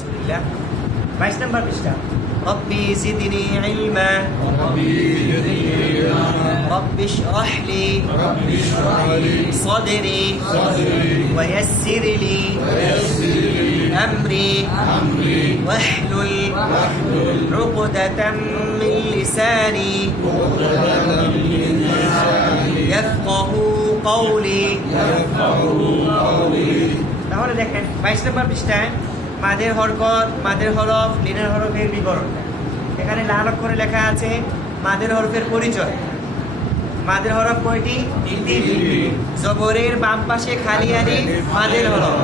আলহামদুলিল্লাহ 22 নম্বর পৃষ্ঠা রব্বি জিদনি ইলমা রব্বি ইশরাহ লি صدري ويسر لي أمري واحلل عقدة من لساني يفقه قولي তাহলে দেখেন 22 নম্বর পৃষ্ঠায় মাদের হরকত মাদের হরফ লিনের হরফের বিবরণ এখানে লাল অক্ষরে লেখা আছে মাদের হরফের পরিচয় মাদের হরফ কয়টি তিনটি জবরের বাম পাশে খালি আলিফ মাদের হরফ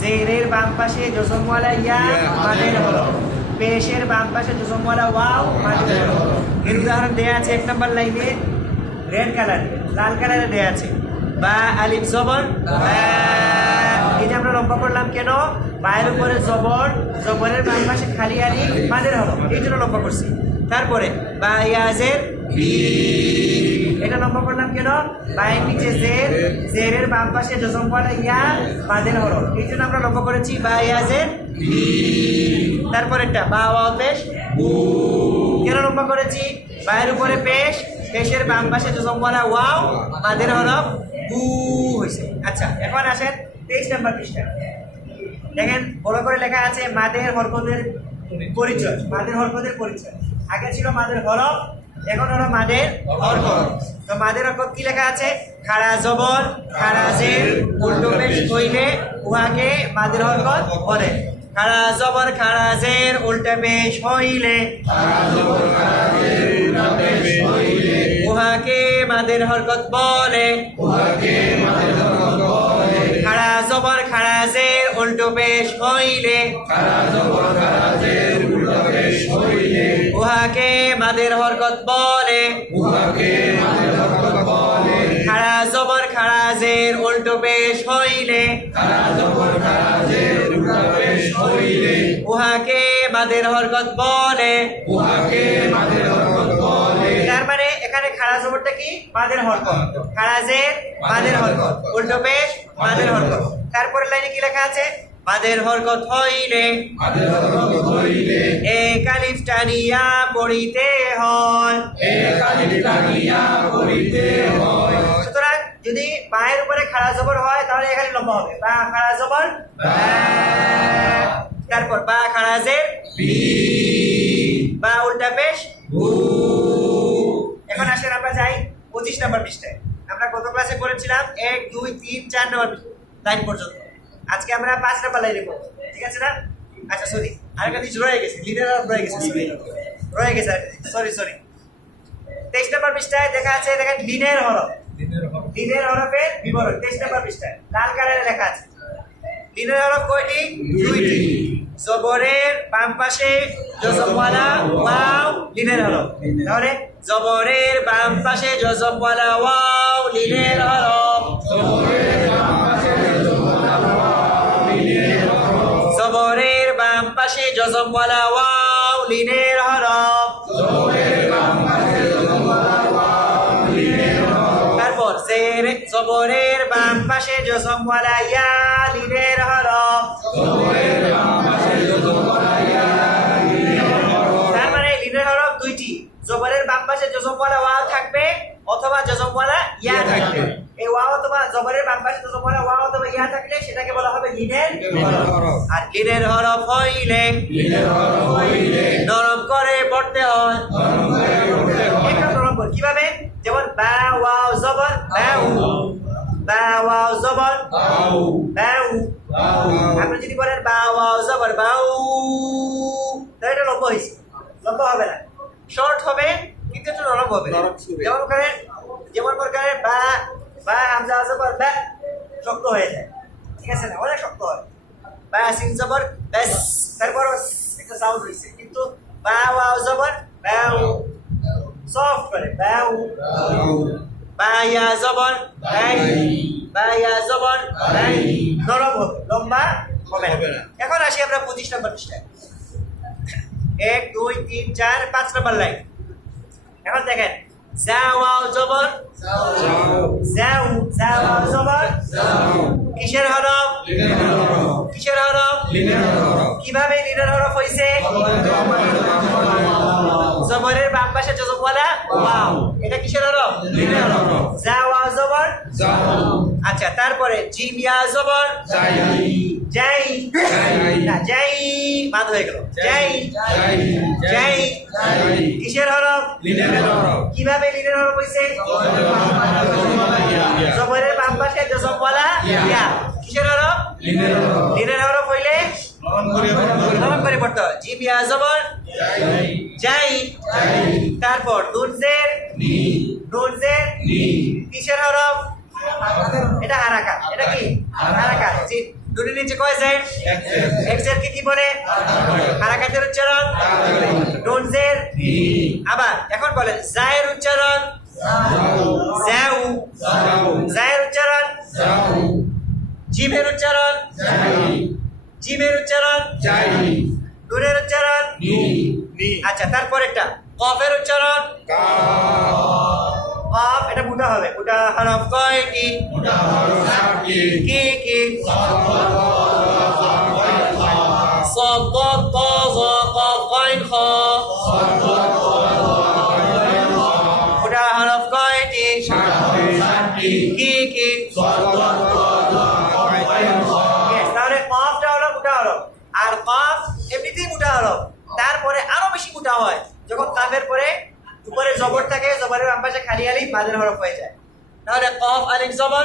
জেরের বাম পাশে জজমওয়ালা ইয়া মাদের হরফ পেশের বাম পাশে জজমওয়ালা ওয়াও মাদের হরফ এর উদাহরণ দেয়া আছে 1 নম্বর লাইনে রেড কালারে লাল কালারে দেয়া আছে বা আলিফ জবর এই যে আমরা লম্বা করলাম কেন বায়ের উপরে জবর জবরের বাম পাশে খালি আলিফ মাদের হরফ এই জন্য লম্বা করছি তারপরে বা ইয়াজের এটা লম্বা করলাম কেন বায়ের নিচে জের জেরের বাম পাশে জজমওয়ালা ইয়া মাদের হরফ এই জন্য আমরা লম্বা করেছি বা ইয়াজের তারপরেরটা বা ওয়াও পেশ কেন লম্বা করেছি বায়ের উপরে পেশ পেশের বাম পাশে জজমওয়ালা ওয়াও মাদের হরফ বু হয়েছে আচ্ছা এখন আসেন 23 নম্বর পৃষ্ঠা দেখেন বড় করে লেখা আছে মাদের হরকতের পরিচয় মাদের হরকতের পরিচয় আগে ছিল মাদের হরফ এখন হলো মাদের হরকত তো মাদের হরকত কি লেখা আছে খাড়া জবর খাড়া জের উল্টো পেশ হইলে উহাকে মাদের হরকত বলে খাড়া জবর খাড়া জের উল্টো পেশ হইলে উহাকে মাদের হরকত বলে খাড়া জবর খাড়া জের উল্টো পেশ হইলে উহাকে মাদের হরকত বলে খাড়া জবর খাড়া জের উল্টো পেশ হইলে উহাকে মাদের হরকত বলে তার মানে এখানে খাড়া জবরটা কি মাদের হরকত খাড়া জের মাদের হরকত উল্টো পেশ মাদের হরকত তারপরে লাইনে কি লেখা আছে মাদের হরকত হইলে এক আলিফ টানিয়া পড়িতে হয় সুতরাং যদি বায়ের উপরে খাড়া জবর হয় তাহলে এখানে লম্বা হবে বা খাড়া জবর তারপর বা খাড়া জের বা উল্টা পেশ এখন আসেন আমরা যাই 25 নম্বর পৃষ্ঠায় আমরা গত ক্লাসে পড়েছিলাম 1 2 3 4 নম্বর লাইন পর্যন্ত আজকে আমরা 5 নম্বর লাইনে পড়ব ঠিক আছে না আচ্ছা সরি আরেকটা জিনিস রয়ে গেছে লিডার রয়ে গেছে সরি 23 নম্বর পৃষ্ঠায় দেখা আছে দেখেন লিনের হরফ লিনের হরফের বিবরণ 23 নম্বর পৃষ্ঠায় লাল কালারে লেখা আছে লিনের হরফ কয়টি দুইটি জবরের বাম পাশে জজমওয়ালা ওয়াও লিনের হরফ তাহলে জবরের বাম পাশে জজমওয়ালা ওয়াও লিনের হরফ জবরের বাম পাশে জজমওয়ালা ওয়াও লিনের হরফ তারপর জের জবরের বাম পাশে জজমওয়ালা ইয়া লিনের হরফ তার মানে লিনের হরফ দুইটি জবরের বাম পাশে জজমওয়ালা ওয়াও থাকবে অথবা জজমওয়ালা ইয়া থাকবে এই ওয়াও অথবা জবরের বাম পাশে জজমওয়ালা ওয়াও অথবা ইয়া থাকলে সেটাকে বলা হবে লিনের হরফ আর লিনের হরফ হইলে নরম করে পড়তে হয় এটা নরম করে কিভাবে যেমন বা ওয়াও জবর বাউ বা ওয়াও জবর বাউ আপনি যদি বলেন বা ওয়াও জবর বাউ তাহলে এটা লম্বা হয়েছে লম্বা হবে না শর্ট হবে কিন্তু একটু নরম হবে যেমন প্রকারের বা বা হামজা জবর বা শক্ত হয়ে যায় ঠিক আছে না অনেক শক্ত হয় বা সিন জবর বাস তারপর একটা সাউন্ড হইছে কিন্তু বা ওয়াও জবর বাউ সফট করে বাউ বা ইয়া জবর বাই বা ইয়া জবর বাই নরম হবে লম্বা হবে না এখন আসি আমরা 25 নম্বর পৃষ্ঠায় 1 2 3 4 5 নম্বর লাইন এখন দেখেন জা ওয়াও জবর যাও যাও জবর কিসের হরফ? কিসের হরফ? কিভাবে লিনের হরফ হইছে? জবরের বাম পাশে জজমওয়ালা ওয়াও। এটা কিসের হরফ? লিনের হরফ। জা ওয়াও জবর আচ্ছা, তারপরে জিম ইয়া জবর যাই না যাই বাদ হয়ে গেল। যাই যাই কিসের হরফ? কিভাবে লিনের হরফ হইছে? জবরের বাম পাশে জজমওয়ালা ইয়া। কিসের হরফ? লিনের হরফ হইলে নরম করে পড়তে হয়। জিম ইয়া জবর যাই। তারপর নুন জের কিসের হরফ? এটা হারাকাত। এটা কি হারাকাত? জি, নুনের নিচে কয় জের? এক জের কি বলে? হারাকাতের উচ্চারণ নুন জের। আবার এখন বলেন জায়ের উচ্চারণ জাউ। জায়ের উচ্চারণ জিমের উচ্চারণ জিমের উচ্চারণ নুনের উচ্চারণ আচ্ছা, তারপরেরটা কফের উচ্চারণ কফ। এটা মুটা হবে। মুটা হরফ কয়টি? কি কি? صاد ضاد طا ظا قاف غين خا মুটা হরফ কয়টি? কি কি? Yes, তাহলে কফটা হলো মুটা হরফ। আর কফ এমনিতেই মুটা হরফ, তারপরে আরো বেশি মুটা হয় যখন কাফের পরে উপরে জবর থাকে, জবরের বাম পাশে খালি আলিফ মাদের হরফ হয়ে যায়। তাহলে কফ আলিফ জবর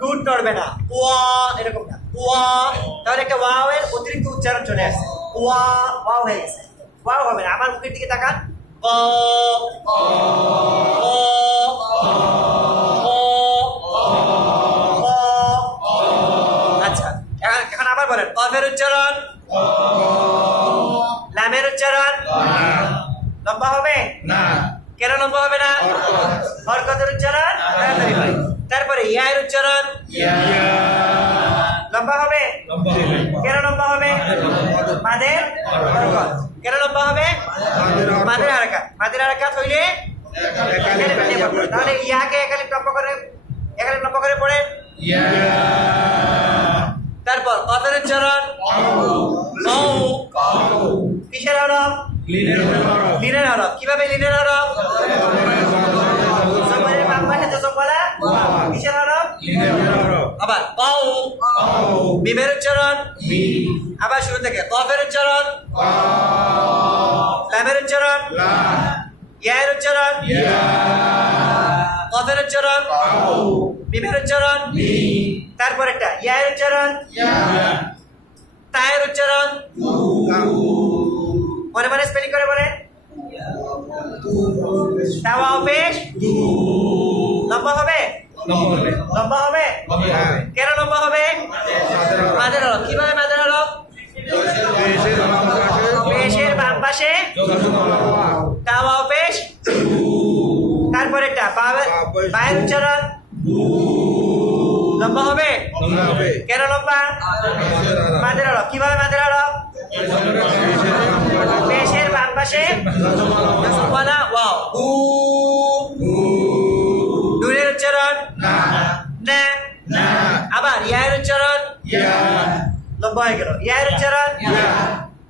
ঠোঁট নড়বে না, ওয়া এরকম না, ওয়া। তাহলে একটা ওয়াওয়ের অতিরিক্ত উচ্চারণ চলে আসছে, ওয়া ওয়াও হয়ে গেছে। ওয়াও হবে না। আমার মুখের দিকে তাকান, আচ্ছা এখন আবার বলেন কফের উচ্চারণ লামের উচ্চারণ লম্বা হবে না। কেন লম্বা হবে না? হরকতের উচ্চারণ তাড়াতাড়ি হয়। তারপরে ইয়ার উচ্চারণ লম্বা হবে। কেন লম্বা হবে? মাদের হরকত। কেন লম্বা হবে? মাদের হারকাত। মাদের হারকাত হইলে তাহলে ইয়াকে একালিপ লম্বা করে পড়েন। তারপর কফের উচ্চারণ কিসের হরফ? লিনের হরফ। কিভাবে লিনের হরফ? জবরের বাম পাশে জজমওয়ালা কিসের হরফ? আবার কাউ। মিমের উচ্চারণ আবার শুরু থেকে। কফের উচ্চারণ লামের উচ্চারণ ইয়ার উচ্চারণ কফের উচ্চারণ মিমের উচ্চারণ তারপর একটা ইয়ার উচ্চারণ তায়ের উচ্চারণ। মনে মনে স্পেলিং করে বলেন। তাওয়াও পেশ লম্বা হবে। লম্বা হবে। কেন লম্বা হবে? মাদের হরফ। কিভাবে মাদের হরফ? পেশের বাম পাশে তাওয়াও পেশ। তারপরে একটা পায়ের উচ্চারণ লম্বা হবে। কেন লম্বা? মাদের হরফ। কিভাবে মাদের হরফ? পেশের বাম পাশে ওয়ালা ওয়াও। নুনের উচ্চারণ না। আবার ইয়ার উচ্চারণ লম্বা হয়ে গেল। ইয়ার উচ্চারণ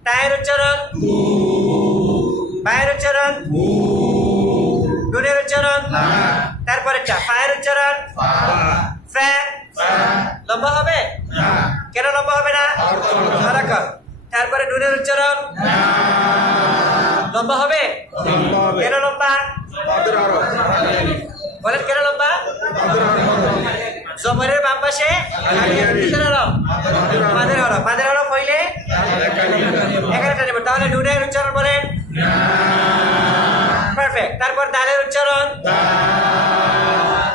তায়ের উচ্চারণ পায়ের উচ্চারণ নুনের উচ্চারণ তারপরে ফায়ের উচ্চারণ ফা। লম্বা হবে। কেন লম্বা হবে না? হারাকাত। তারপরে নুনের উচ্চারণ লম্বা হবে। কেন লম্বা? বলেন কেন লম্বা? জবরের বাম পাশে কিসের হরফ? মাদের হরফ। মাদের হরফ হইলে এখানে টানবে। তাহলে নুনের উচ্চারণ বলেন পারফেক্ট। তারপর দালের উচ্চারণ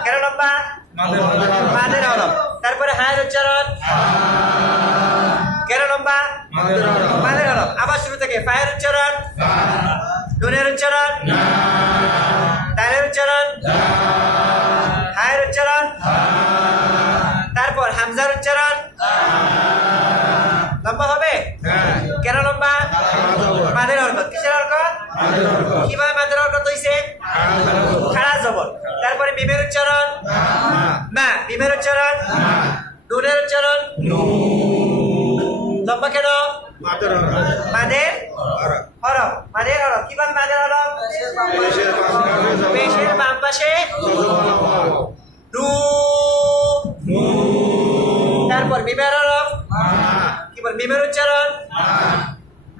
কেন লম্বা? মাদের হরফ। তারপরে হায়ের উচ্চারণ কেন লম্বা? মাদের হরফ। আবার শুরু থেকে ফায়ের উচ্চারণ নুনের উচ্চারণ দালের উচ্চারণ হায়ের উচ্চারণ তারপর হামজার উচ্চারণ লম্বা হবে। কেন লম্বা? মাদের হরকত। কিসের হরকত? কিভাবে মাদের হরকত হইছে খাড়া জবর তারপরে মিমের উচ্চারণ মা মিমের উচ্চারণ নুনের উচ্চারণ লম্বা কেন মাদের হরফ মাদের হরফ কিভাবে মাদের হরফ পেশের বাম পাশে নু তারপর মিমের হরফ কি বল মিমের উচ্চারণ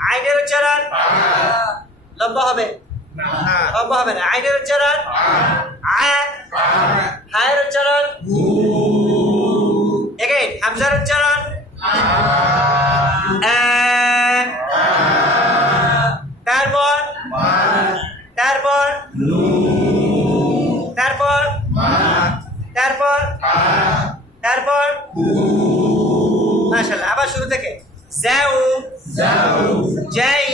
আইনের উচ্চারণ লম্বা হবে লম্বা হবে না আইনের উচ্চারণ হায়ের উচ্চারণ এগেইন হামজার উচ্চারণ তারপর তারপর তারপর তারপর তারপর মাশাআল্লাহ আবার শুরু থেকে যাও যাই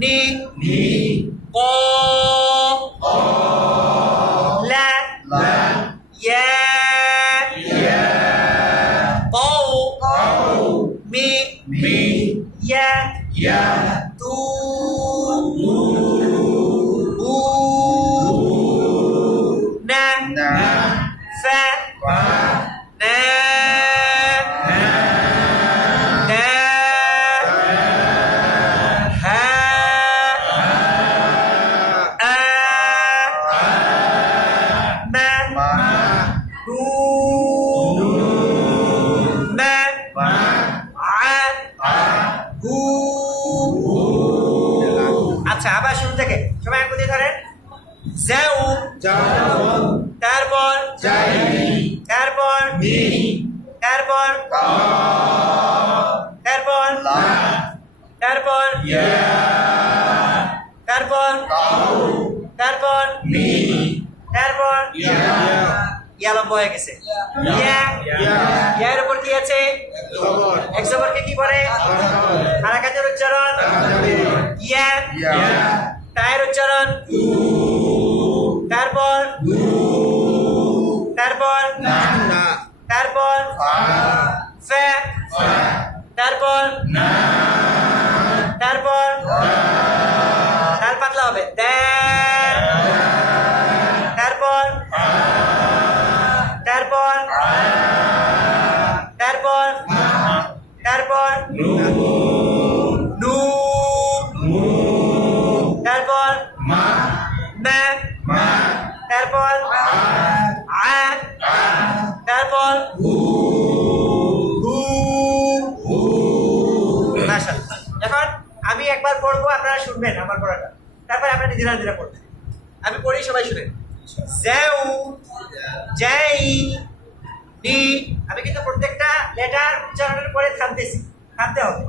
নি ক লা ইয়া قو مي يا تو نا فا نا আচ্ছা আবার শুরু থেকে সবাই এক কথা ধরেন যাও তারপর তারপর তারপর তারপর তারপর তারপর তারপর তারপর ইয়া লম্বা হয়ে গেছে ইয়ার উপর কি আছে এক জবরকে কি বলে হারাকাতের উচ্চারণ ইয়া তায়ের উচ্চারণ তারপর তারপর তারপর ফা তারপর তারপর তার পাতলা হবে তারপর তারপর তারপর তারপর নু তারপর মা তারপর তারপর মাশাআল্লাহ এখন আমি একবার পড়বো আপনারা শুনবেন আমার পড়াটা তারপর আপনারা নিজেরা নিজেরা পড়বেন আমি পড়ি সবাই শুনেন যাও যাই নি আমি কিন্তু প্রত্যেকটা লেটার উচ্চারণের পরে থামতে হবে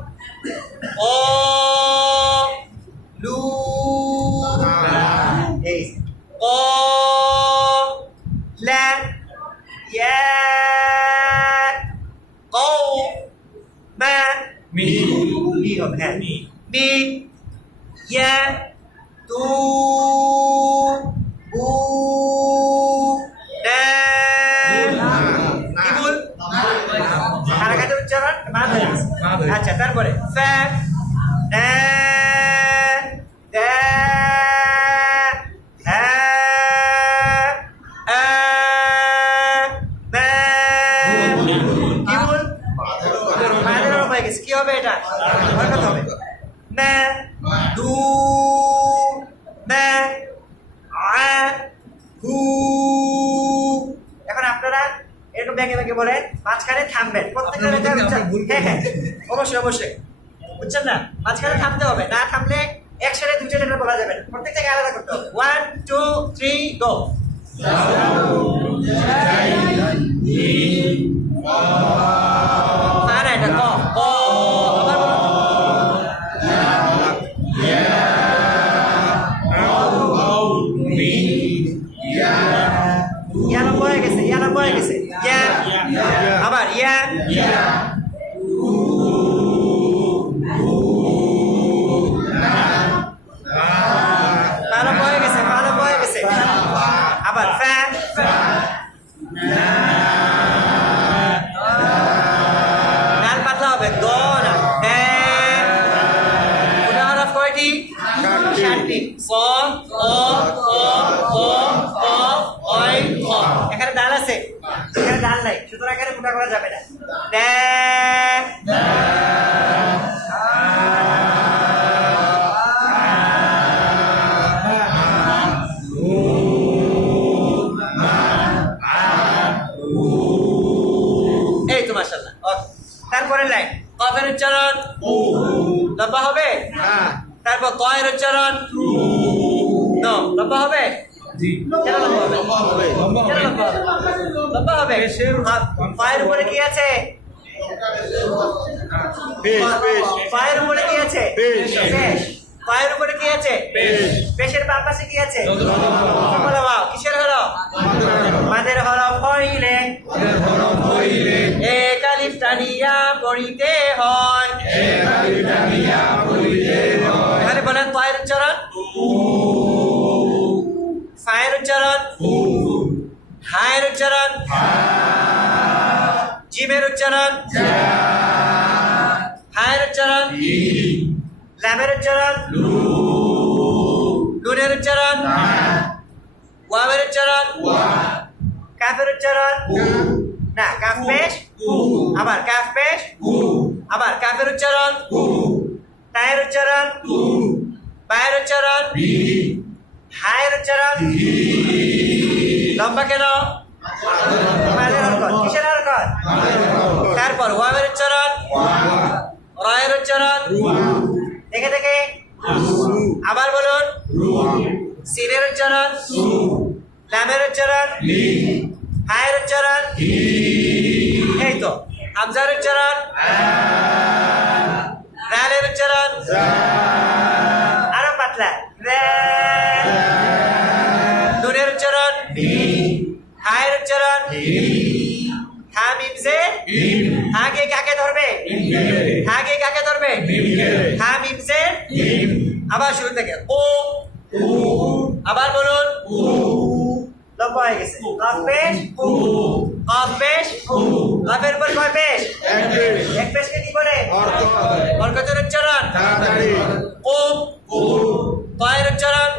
ও লু এই ও লা ইয়া কও মা মি হবে হ্যাঁ মি ইয়া তু বু উচ্চারণ আচ্ছা তারপরে কি হবে এটা হবে এখন আপনারা এরকম ব্যাগে ব্যাগে বলেন মাঝখানে থামবেন প্রত্যেকটা হ্যাঁ অবশ্যই অবশ্যই বুঝছেন না মাঝখানে থামতে হবে না থামলে একসাথে দুইটা লেটার বলা যাবে না প্রত্যেক জায়গায় আলাদা করতে হবে 1 2 3 গো এটা ক ক আবার ইয়া লম্বা হয়ে গেছে ইয়া আবার ইয়া লম্বা হয়ে গেছে আবার ফা ডাল পাতলা হবে দ না হরফ কয়টি চারটি ক ক ক ক ক অয় খ। এখানে দাল আছে, এখানে দাল নাই, সুতরাং এখানে মোটা করা যাবে না। এই তো মাশাআল্লাহ। তারপরে লাইন কফের উচ্চারণ লম্বা হবে, তারপর কয়ের উচ্চারণ লম্বা হবে, কেন লম্বা হবে? কেন লম্বা হবে? লম্বা হবে। পায়ের উপরে কি আছে? পায়ের উপরে কি আছে? পায়ের উপরে কি আছে? পেশের বাম পাশে কি আছে? কিসের হলো? মাদের হলো হইলে এক আলিফ টানিয়া পড়িতে হয়। এখানে বলেন পায়ের উচ্চারণ, ফায়ের উচ্চারণ, হায়ের উচ্চারণ, জিমের উচ্চারণ, হায়ের উচ্চারণ, লামের উচ্চারণ, নুনের উচ্চারণ, ওয়াবের উচ্চারণ, কাফের উচ্চারণ না, কাফ পেশ, আবার কাফ পেশ, আবার কাফের উচ্চারণ, তায়ের উচ্চারণ, পায়ের উচ্চারণ, হায়ের উচ্চারণ লম্বা কেন? মাদের হরকত, কিসের হরকত? তারপর ওয়াবের উচ্চারণ, রায়ের উচ্চারণ, দেখে দেখে আবার বলুন, সিনের উচ্চারণ, লামের উচ্চারণ, হায়ের উচ্চারণ, এই তো হামজার উচ্চারণ, রালের উচ্চারণ আরো পাতলা, নুনের উচ্চারণ, হায়ের উচ্চারণ, হামিম যে হাগে কাকে ধরবে? হাগে কাকে ধরবে? হামিম যে আবার শুরু থেকে ও, আবার বলুন, লম্বা হয়ে গেছে। কাফ পেশ, কাফ পেশ, কাফের উপর কয় পেশ? এক পেশকে কি বলে? বরকতের উচ্চারণ, ও কয়ের উচ্চারণ,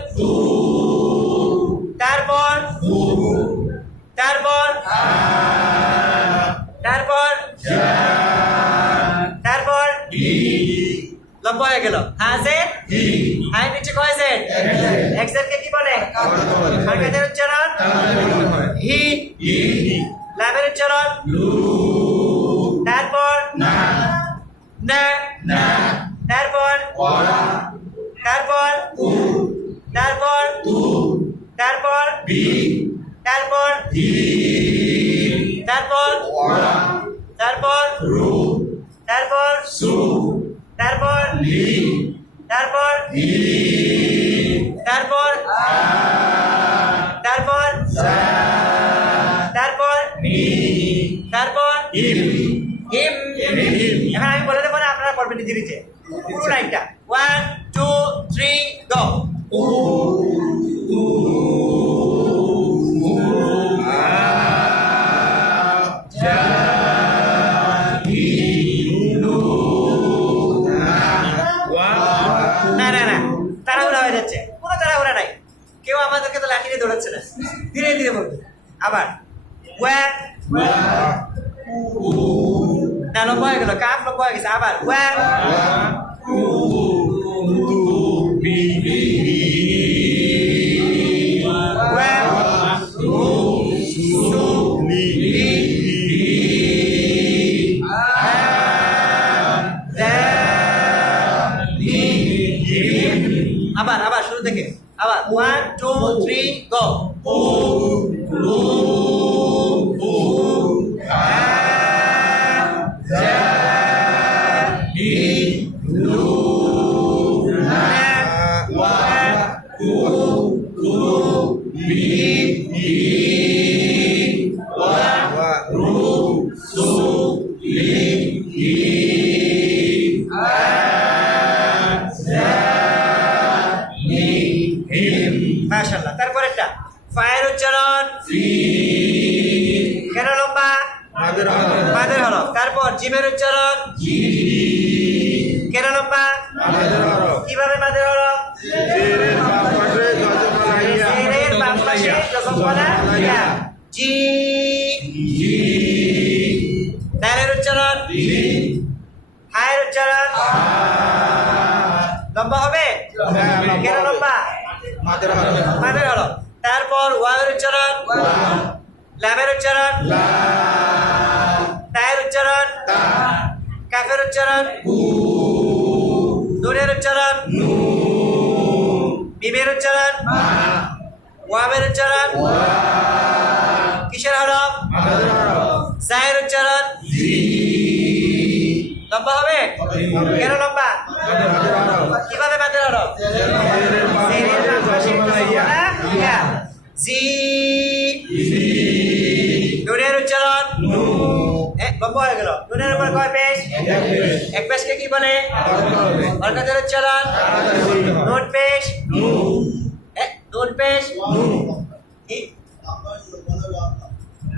তারপর তারপর তারপর তারপর লম্বা হয়ে গেল। হাজের হাই নিচে কয় জেড? এক জেডকে কি বলে? হারকাতের উচ্চারণ হি, লামের উচ্চারণ তারপর না, তারপর তারপর তারপর তারপর তারপর তারপর তারপর তারপর তারপর তারপর তারপর তারপর তারপর তারপর হিম। এখন আমি বলে দেবো না, আপনারা পড়বেন নিজে নিজে পুরো লাইনটা। 1 2 3 গো। তাড়াহুড়া হয়ে যাচ্ছে, কোনো তাড়াহুড়া নাই, কেউ আমাদেরকে তো লাঠি দিয়ে দৌড়াচ্ছে না, ধীরে ধীরে বলবে। আবার না, লম্বা হয়ে গেল, কাফ লম্বা হয়ে গেছে। আবার আবার আবার শুরু থেকে আবার 1 2 3 গো। মাশাআল্লাহ। তারপর একটা ফায়ের উচ্চারণ কেন লম্বা? মাদের হরফ। তারপর জিমের উচ্চারণ কেন লম্বা? কিভাবে মাদের হরফ? জেরের বাম পাশে যজমালা ইয়া জেরের বাম পাশে যজমালা ইয়া জি জি দালের উচ্চারণ হায়ের উচ্চারণ লম্বা হবে কেন লম্বা মাদের হরফ মাদের হলো তারপর ওয়াওয়ের উচ্চারণ লামের উচ্চারণ লা তায়ের উচ্চারণ তা কাফের উচ্চারণ কু নুনের উচ্চারণ নু মিমের উচ্চারণ মা ওয়াবের উচ্চারণ ওয়া কিসের হরফ মাদের হরফ জায়ের উচ্চারণ জি লম্বা হবে হবে। কেন লম্বা মাদের হরফ কিভাবে মাদের হরফ জেরের বাম জেরের বাম পাশে পাশে যজমালা ইয়া যজমালা ইয়া জি জি নুনের উচ্চারণ নু লম্বা হয়ে গেল নুনের উপর কয় পেশ এক পেশ এক পেশকে কি বলে বলতে হবে হরকতের উচ্চারণ তাড়াতাড়ি বলতে হবে নুন পেশ নু নুন পেশ নু কি-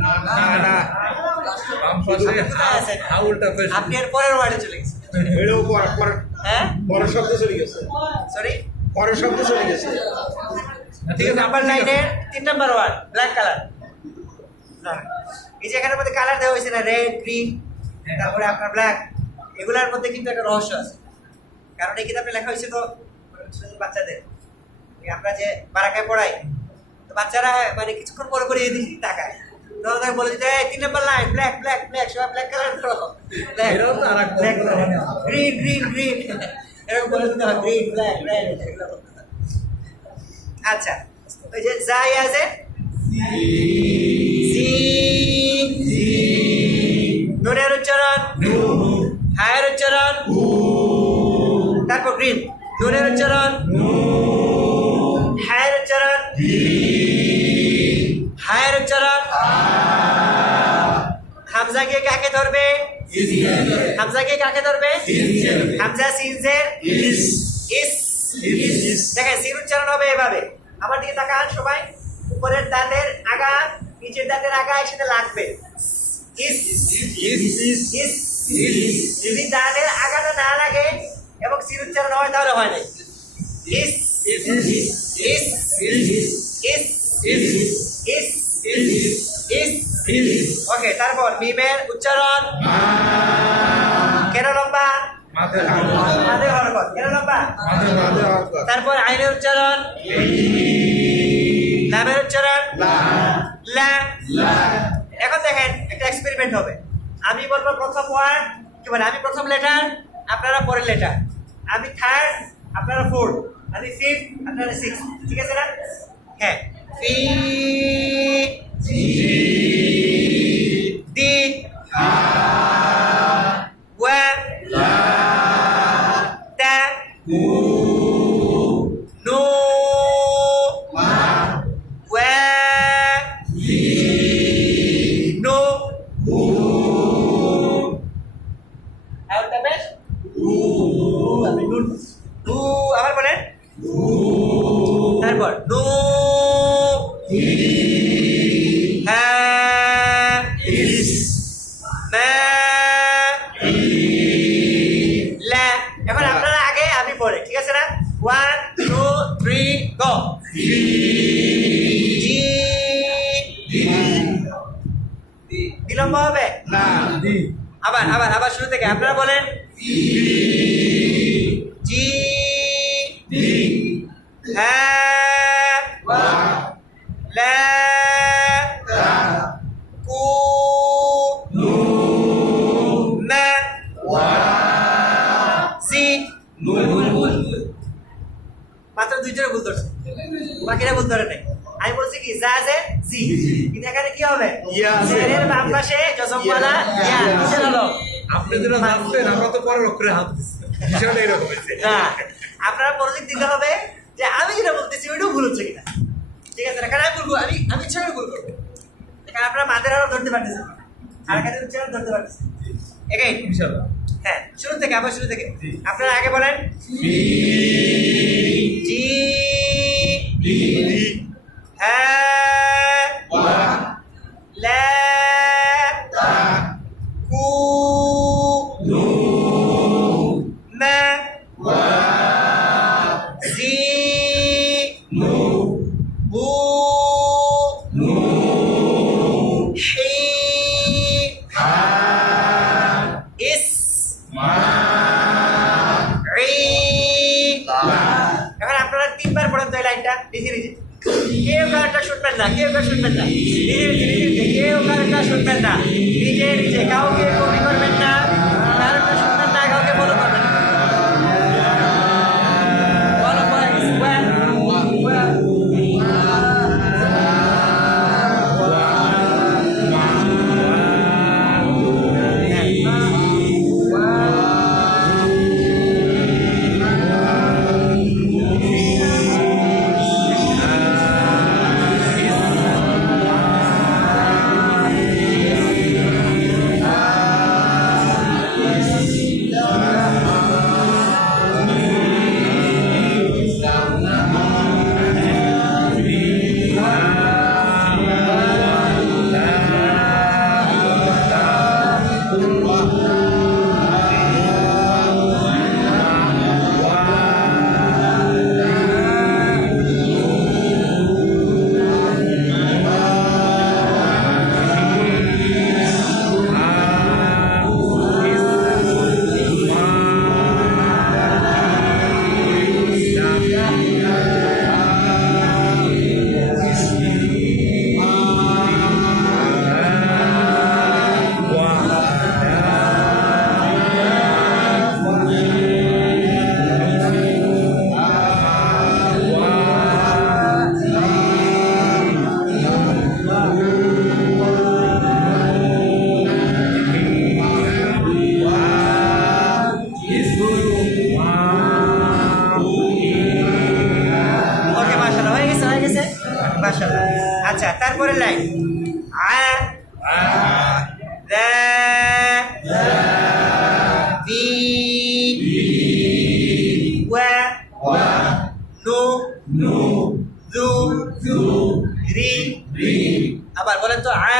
না না বাম পাশে উল্টা পেশ আপনি এর পরের ওয়ার্ডে চলে গেছেন এটাও হ্যাঁ পরের শব্দ চলে গেছে সরি পরের শব্দ চলে গেছে ঠিক আছে নাম্বার 9 এর 3 নাম্বার ওয়ার্ড ব্ল্যাক কালার এই যে এখানের মধ্যে কালার দেওয়া হয়েছে না রেড গ্রিন তারপরে আপনার ব্ল্যাক এগুলোর মধ্যে কিন্তু একটা রহস্য আছে কারণ এই কিতাবে লেখা হয়েছে তো শুধু বাচ্চাদের এই আমরা যে বারাকায় পড়াই তো বাচ্চারা মানে কিছুক্ষণ পরে পরে এদিকে তাকায় তখন তাকে বলে দিতে 3 number line black black black সবাই ব্ল্যাক কালার করো এরাও তো আরেকটা গ্রিন গ্রিন গ্রিন এরকম বলে দিতে হয় গ্রিন ব্ল্যাক রেড এগুলো বলতে হয়। আচ্ছা ওই যে যাই আছে সি নুনের উচ্চারণ হায়ের উচ্চারণ তারপর গ্রিন নুনের উচ্চারণ হায়ের উচ্চারণ হায়ের উচ্চারণ হামজা গিয়ে কাকে ধরবে হামজা গিয়ে কাকে ধরবে হামজা সিনজের ইস দেখেন সিন উচ্চারণ হবে এভাবে আমার দিকে তাকান সবাই উপরের দাঁতের আগা নিচের দাঁতের আগা একসাথে লাগবে ইস ইস যদি দাঁতের আগাটা না লাগে এবং সিন উচ্চারণ হয় তাহলে হয় না ইস ইস ইস ইস ইস ওকে তারপর মিমের উচ্চারণ কেন লম্বা মাদের হরফ মাদের হরকত কেন লম্বা মাদের হরফ তারপর আইনের উচ্চারণ লামের উচ্চারণ লা লা লা এখন দেখেন একটা এক্সপেরিমেন্ট হবে আমি বলবো প্রথম ওয়ার্ড কি বলে আমি প্রথম লেটার আপনারা পরের লেটার আমি থার্ড আপনারা ফোর্থ আমি ফিফথ আপনারা সিক্স ঠিক আছে না হ্যাঁ ফি দি ওয়া তা নু ওয়া নো আর বেশ আবার বলেন তারপর নু হ্যাঁ মা লা এখন আপনারা আগে আমি পড়ে ঠিক আছে না 1 2 3 গো জি বিলম্ব হবে না দি আবার আবার আবার শুরু থেকে আপনারা বলেন জি হ্যাঁ লা কু মা জি মাত্র দুইজনে ভুল ধরছে বাকিরা ভুল ধরে নাই আমি বলছি কি যা আছে জি কিন্তু এখানে কি হবে ইয়া আছে। জেরের বাম পাশে জজমওয়ালা ইয়া কিসের হলো আপনি যেটা জানতেন আমরা তো পরের অক্ষরে হাত দিচ্ছি বিষয়টা এরকম হয়েছে না আপনারা পরদিন দিতে হবে যে আমি যেটা বলতেছি ওইটাও ভুল হচ্ছে কিনা ঠিক আছে না কারণ আমি বলবো আমি ইচ্ছা করে ভুল করবো কারণ আপনারা মাদের আরো ধরতে পারতেছেন আর কাছে উচ্চারণ ধরতে পারতেছেন এটাই ইনশাআল্লাহ হ্যাঁ শুরু থেকে আবার শুরু থেকে আপনারা আগে বলেন জি হ্যাঁ লা কু মা জি শুনবেন না, কেউ শুনবেন না, নিজে কেউ কারোটা শুনবেন না, নিজে কাউকে কপি করবেন না, কারোটা শুনবেন না, কাউকে ফলো করবেন না। বলো boys, ওকে মাশাআল্লাহ, হয়ে গেছে মাশাআল্লাহ। আচ্ছা, তারপরে লাইন আ রা বি ওয়া নু জু রি। আবার বলেন তো আ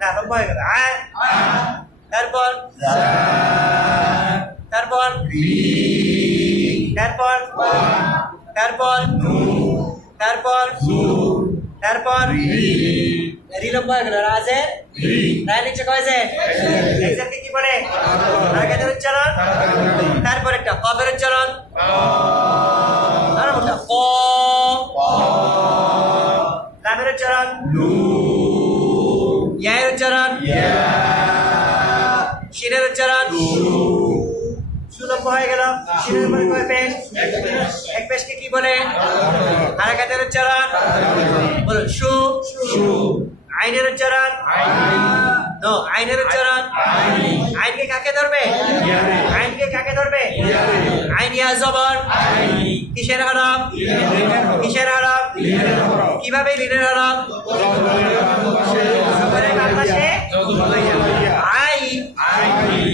না, লম্বা হয়ে গেল। তারপর তারপর তারপর তারপর তারপর রি লম্বা হয়ে গেল। রাজে রায় নিচে কয়েছে এক্সাক্টলি কি বলে? আগাদের উচ্চারণ, তারপর একটা কবের উচ্চারণ, আর একটা ক, লামের উচ্চারণ, ইয়ার উচ্চারণ, শিরের উচ্চারণ, সুলভ হয়ে গেল। শিরের উপরে কয় পেশ? এক পেশকে কি বলে? হারাকাতের উচ্চারণ, বলুন সু। আইনের উচ্চারণ, নো আইনের উচ্চারণ। আইনকে কাকে ধরবে? আইনকে কাকে ধরবে? আইন ইয়া জবর। কিসের হরফ? কিসের হরফ? কিভাবে লিনের হরফ? জবরের বাম পাশে আই।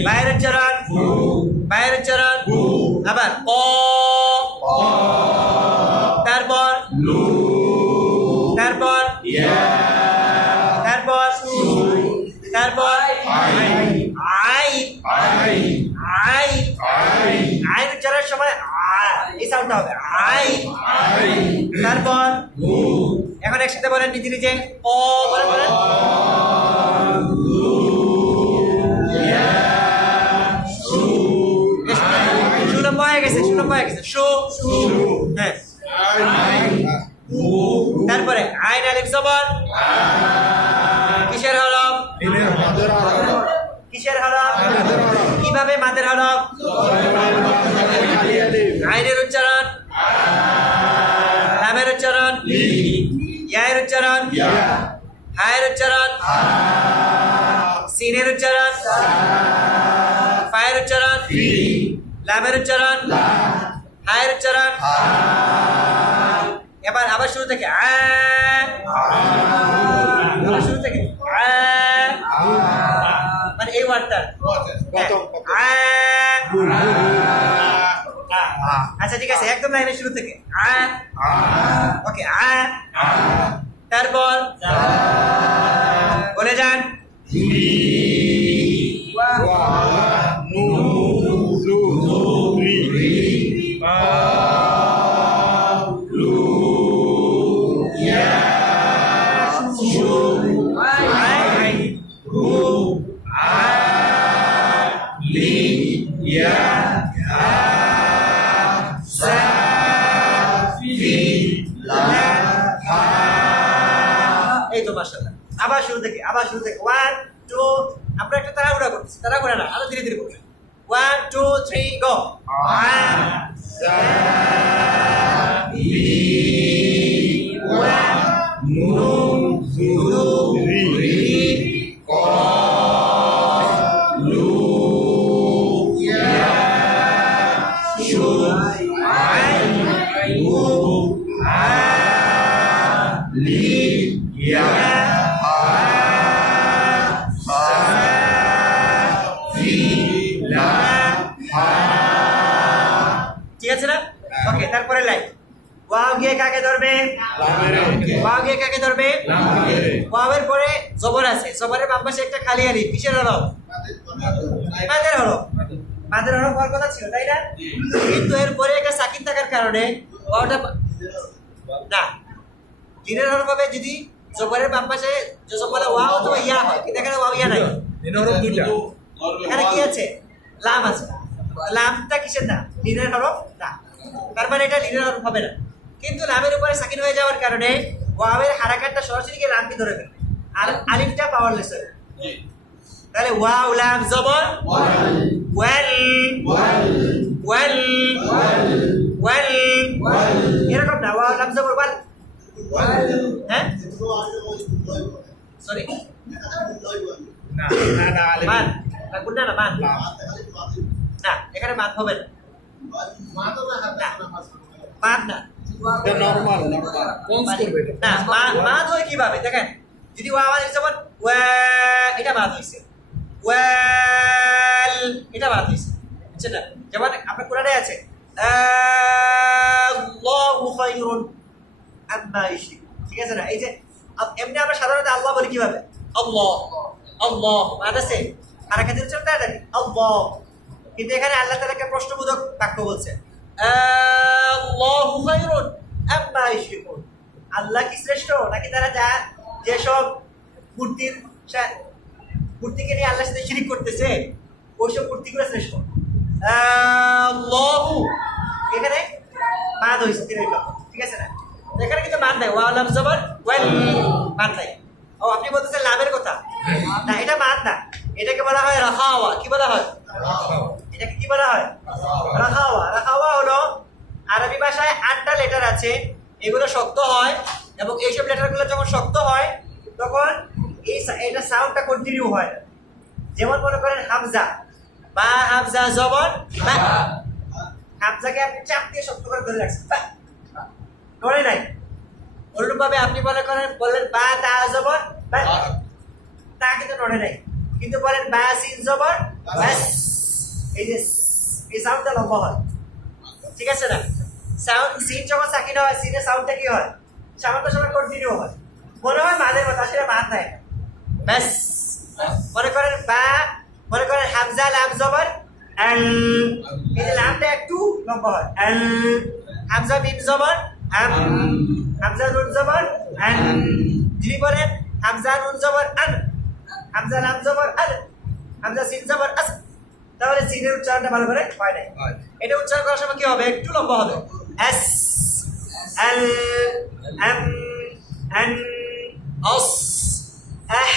বাইরের উচ্চারণ, বাইরের উচ্চারণ। আবার ক, তারপর তারপর তারপর তারপর আই। আই আই উচ্চারণের সময় এই সাউন্ডটা হবে আই। তারপর এখন একসাথে বলেন নিজে নিজে ক বলেন বলেন। সুলভ হয়ে গেছে, সুলভ হয়ে গেছে। সু, হ্যাঁ। তারপরে আইন আলিফ জবর। কিসের হরফ? কিসের হরফ? কিভাবে মাদের হরফ? আইনের উচ্চারণ, লামের উচ্চারণ, ইয়ার উচ্চারণ, হায়ের উচ্চারণ, সিনের উচ্চারণ, ফায়ের উচ্চারণ, লামের উচ্চারণ, হায়ের উচ্চারণ। এবার আবার শুরু থেকে আবার শুরু থেকে মানে এই ওয়ার্ডটা। আচ্ছা ঠিক আছে, একদম লাইনের শুরু থেকে ওকে। তারপর বলে যান আবার শুরু থেকে 1 2 আমরা একটা তাড়াহুড়া করছি তাড়াহুড়া না আরো ধীরে ধীরে করবেন 1 2 3 গো ঠিক আছে না ওকে তারপরে লাইন ওয়াও গিয়ে কাকে ধরবে ওয়াও গিয়ে কাকে ধরবে ওয়াওয়ের পরে জবর আছে জবরের বাম পাশে একটা খালি আলিফ কিসের হরফ মাদের হরফ মাদের হরফ হওয়ার কথা ছিল তাই না কিন্তু এর পরে একটা সাকিন থাকার কারণে ওয়াওটা না লিনের হরফ হবে যদি জবরের বাম পাশে জবরে ওয়াও অথবা ইয়া হয় কিন্তু এখানে ওয়াও ইয়া নাই লিনের হরফ দুইটা এখানে কি আছে লাম আছে লামটা কিসের না লিনের হরফ না তার মানে এটা লিনের হরফ হবে না কিন্তু লামের উপরে সাকিন হয়ে যাওয়ার কারণে ওয়াওয়ের হারাকাতটা সরাসরি গিয়ে লামকে ধরে ফেলবে আর আলিফটা পাওয়ারলেস হবে তাহলে ওয়াও লাম জবর ওয়াল ওয়াল ওয়াল এরকম না ওয়াও লাম জবর ওয়াল হ্যাঁ সরি না না না আলিফ মান না গুণা না মান না এখানে মান হবে না মান না এটা নরমাল কোন করবে এটা না মাদ হয় কিভাবে দেখেন যদি ওয়া আওয়াজ যেমন ওয়া এটা মাদ হইছে ওয়াল এটা মাদ হইছে বুঝছেন না যেমন আপনার কোরআনে আছে আল্লাহু খায়রুন আম্মা ইউশরিকুন ঠিক আছে না এই যে এমনি আমরা সাধারণত আল্লাহ বলি কিভাবে আল্লাহ আল্লাহ মাদ আছে হারাকাতের জন্য তাড়াতাড়ি আল্লাহ কিন্তু এখানে আল্লাহ তাআলা একটা প্রশ্নবোধক বাক্য বলছে আল্লাহু খায়রুন আম্মা ইউশরিকুন আল্লাহ কি শ্রেষ্ঠ নাকি তারা যা যেসব মূর্তিকে নিয়ে আল্লাহর সাথে শিরিক করতেছে ওইসব মূর্তিগুলো শ্রেষ্ঠ আল্লাহু এখানে মাদ হইছে ঠিক আছে না এখানে কিন্তু মান নাই ওয়া লাম জবর ওয়াল মান নাই ও আপনি বলতেছেন লামের কথা না এটা মান না এটাকে বলা হয় রাখাওয়া কি বলা হয় এটাকে কি বলা হয় রাখাওয়া রাখাওয়া হলো আরবি ভাষায় 8টা লেটার আছে এগুলো শক্ত হয় এবং এইসব লেটারগুলো যখন শক্ত হয় তখন এটা সাউন্ডটা কন্টিনিউ হয় যেমন মনে করেন হামজা বা হামজা জবর বা হামজাকে আপনি চাপ দিয়ে শক্ত করে ধরে রাখছেন বা নড়ে নাই অনুরূপভাবে আপনি মনে করেন বললেন বা তা জবর বা তা কিন্তু নড়ে নাই কিন্তু বলেন বা সিন জবর বাস এই যে এই সাউন্ডটা লম্বা হয় ঠিক আছে না সাউন্ড সিন যখন সাকিন হয় সিনের সাউন্ডটা কি হয় সামান্য সময় কন্টিনিউ হয় মনে হয় মাদের কথা সেটা মাদ নাই ব্যাস মনে করেন বা মনে করেন হামজা লাম জবর আল এই যে লামটা একটু লম্বা হয় আল হামজা মিম জবর আম হামজা নুন জবর আন যদি বলেন হামজা নুন জবর আন হামজা লাম জবর আল হামজা সিন জবর আস তাহলে সিনের উচ্চারণটা ভালো করে হয় নাই এটা উচ্চারণ করার সময় কি হবে একটু লম্বা হবে এস এল এম এন অস আহ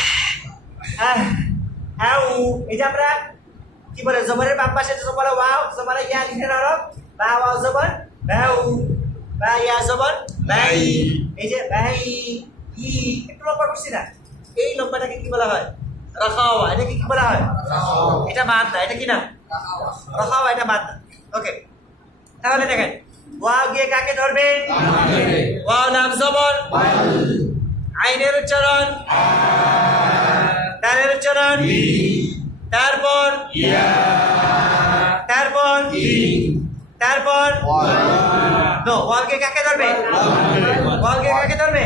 আহ আউ এই যে আমরা কি বলে জবরের বাম পাশে যে জবর ওয়াও জবর ইয়া লিখে রাখো বা ওয়াও জবর বাউ বা ইয়া জবর বাই এই যে বাই ই একটু লম্বা করছি না এই লম্বাটাকে কি বলা হয় রাখাওয়া এটাকে কি বলা হয় এটা মাদ না এটা কি না রাখাওয়া এটা মাদ না ওকে তাহলে দেখেন ওয়াও গিয়ে কাকে ধরবে ওয়াও লাম জবর আইনের উচ্চারণ তারের উচ্চারণ তারপর তারপর তারপর নো ওয়ালকে কাকে ধরবে ওয়ালকে কাকে ধরবে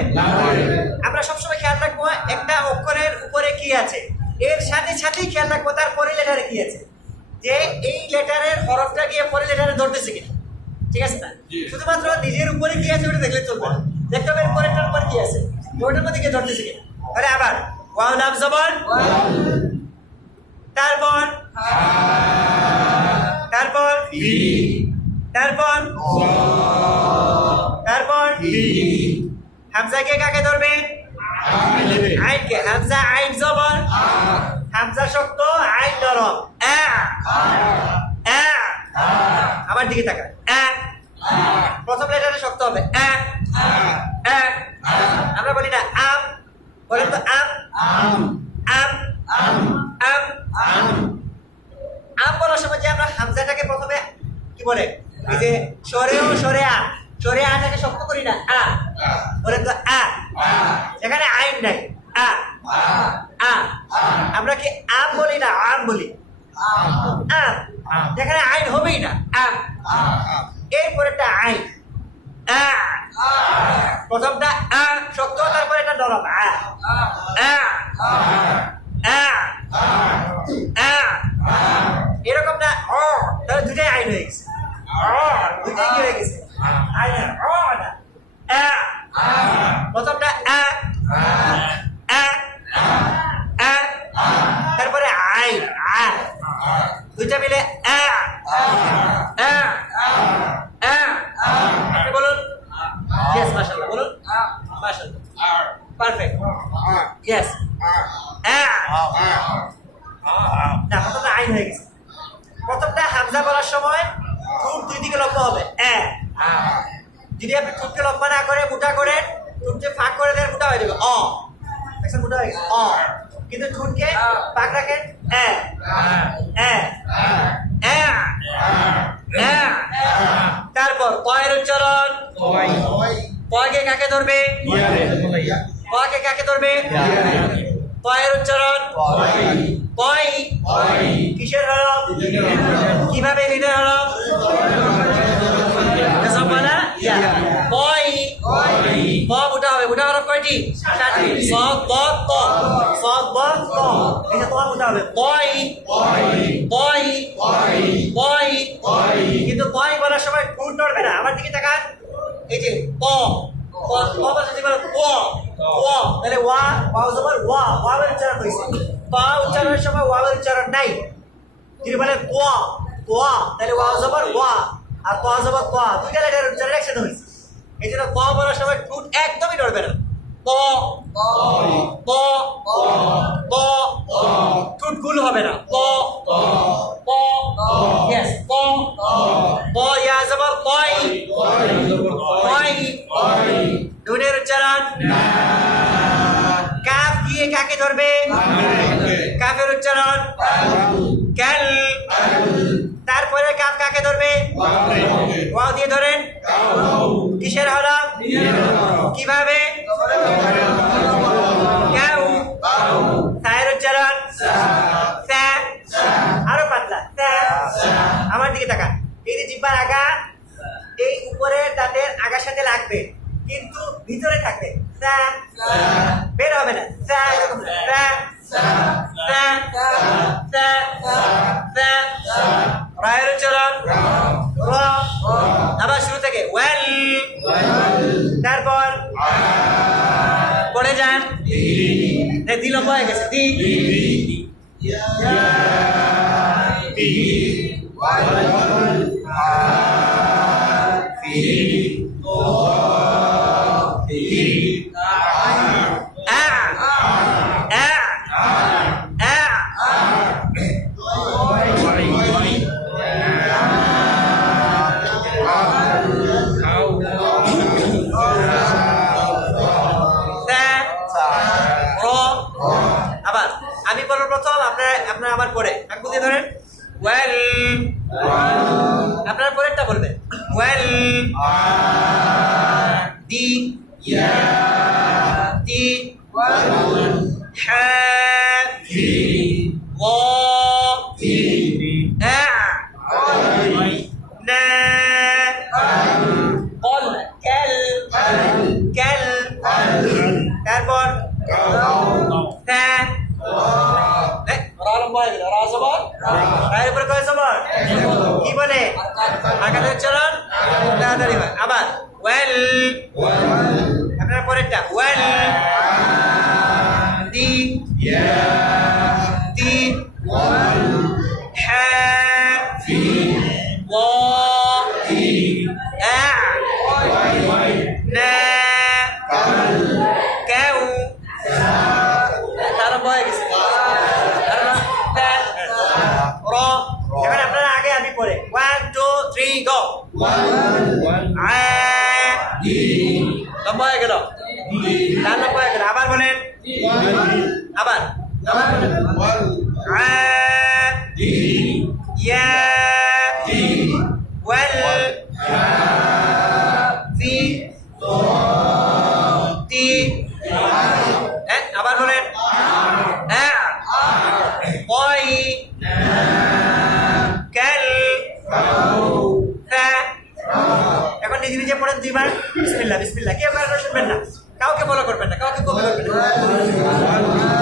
আমরা সবসময় খেয়াল রাখবো একটা অক্ষরের উপরে কি আছে এর সাথে সাথেই খেয়াল রাখবো তার পরের লেটারে কি আছে যে এই লেটারের হরফটা গিয়ে পরের লেটারে ধরতেছে কিনা ঠিক আছে না শুধুমাত্র নিজের উপরে কি আছে ওটা দেখলে চলবে না দেখতে হবে পরেরটার উপর কি আছে ওটার মধ্যে গিয়ে ধরতেছে কিনা আরে আবার ওয়াও লাম জবর তারপর তারপর তারপর তারপর হামজাকে কাকে ধরবে আইনকে হামজা আইন জবর হামজা শক্ত আইন নরম আমার দিকে তাকা প্রথম লেটারে শক্ত হবে আমরা বলি না আম বলেন তো আম আম আম আম বলার সময় যে আমরা হামজাটাকে প্রথমে কি বলে এই যে সরে আটাকে শক্ত করি না বলেন তো এখানে আইন নাই আমরা কি আম বলি না আম বলি যেখানে আইন হবেই না এরপরেটা আইন প্রথমটা শক্ত তারপরে এটা নরম এরকম না তাহলে দুটাই আইন হয়ে গেছে দুটাই কি হয়ে গেছে আইন প্রথমটা তারপরে আইন দুইটা মিলে আপনি বলুন ইয়েস মাশাআল্লাহ বলুন মাশাআল্লাহ পারফেক্ট ইয়েস না প্রথমটা আইন হয়ে গেছে প্রথমটা হামজা বলার সময় ঠোঁট দুই দিকে লম্বা হবে যদি আপনি ঠোঁটকে লম্বা না করে মোটা করেন ঠোঁটকে ফাঁক করে দেন মোটা হয়ে যাবে দেখছেন মোটা হয়ে গেছে কিন্তু ঠোঁটকে ফাঁক রাখেন তারপর পয়ের উচ্চারণ পয়কে কাকে ধরবে পয়কে কাকে ধরবে পয়ের উচ্চারণ পয় কিসের হরফ কিভাবে হৃদয় হরফ পয় ব মোটা হবে মোটা হরফ কয়টি সদ ব ত সদ ব ত এটা তোমার মোটা হবে পয় পয় পয় কিন্তু পয় বলার সময় ঠোঁট নড়বে না আমার দিকে তাকান এই যে প তাহলে ওয়াওয়ের উচ্চারণ হয়েছে উচ্চারণের সময় ওয়াওয়ের উচ্চারণ নাই তিনি বলে তাহলে ওয়াও জবর ওয়া আর ত জবর ত দুইটা লেটার উচ্চারণ একসাথে হয়েছে এই জন্য প বলার সময় ঠোঁট একদমই নড়বে না ঠোঁট গুল হবে না ইয়েস ইয়া জবর পয় নুনের উচ্চারণ কাফ দিয়ে কাকে ধরবে কাফের উচ্চারণ ক্যাল তারপরে কাফ কাকে ধরবে ওয়াও দিয়ে ধরেন কিসের হরফ কিভাবে কাউ সায়ের উচ্চারণ সা আরো পাতলা সা আমার দিকে তাকান এই যে জিহ্বার আগা এই উপরের দাঁতের আগার সাথে লাগবে কিন্তু ভিতরে থাকবে বের হবে না এরকম রায়ের উচ্চারণ আবার শুরু থেকে ওয়েল তারপর পড়ে যান দি লম্বা হয়ে গেছে দি আবার আমি বলবো প্রথম আপনারা আমার পরে আমি বুঝে ধরেন ওয়েল আপনার পরেরটা বলবেন ওয়েল দি তি হ্যাঁ তারপর কি বলে উচ্চারণ তাড়াতাড়ি হয় আবার ওয়েল আপনার পরেরটা ওয়েল দি তি হ্যাঁ লাল লম্বা হয়ে গেল আবার বলেন আবার আবার বলেন আ ইয়া ওয়াল ফি তি আবার বলেন ওই কাল এখন নিজে নিজে পড়েন দুইবার বিসমিল্লাহ বিসমিল্লাহ কেউ কারো শুনবেন না কাউকে ফলো করবেন না কাউকে কপি করবেন না